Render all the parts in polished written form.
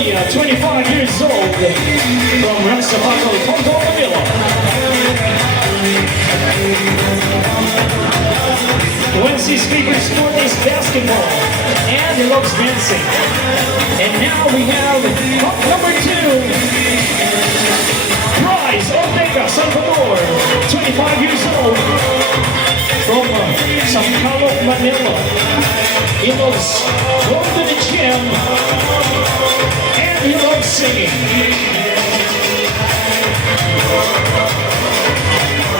only 25 years old from Ransapaco, Tondo, Manila. Wednesday's favorite sport is basketball, and he loves dancing. And now we have cup number 2, Prize Ortega Salvador, 25 years old, from San Carlos, Manila. He loves going to the gym, and he loves singing.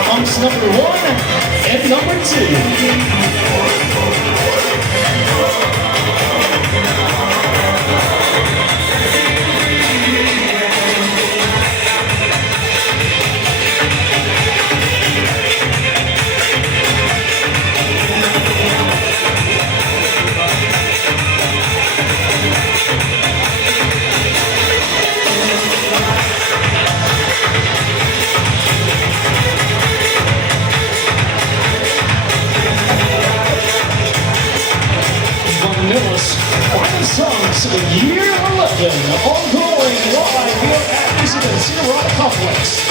Hunks number 1 and number 2. Manila's Finest Hunks, year 11, ongoing live here at Residence Complex.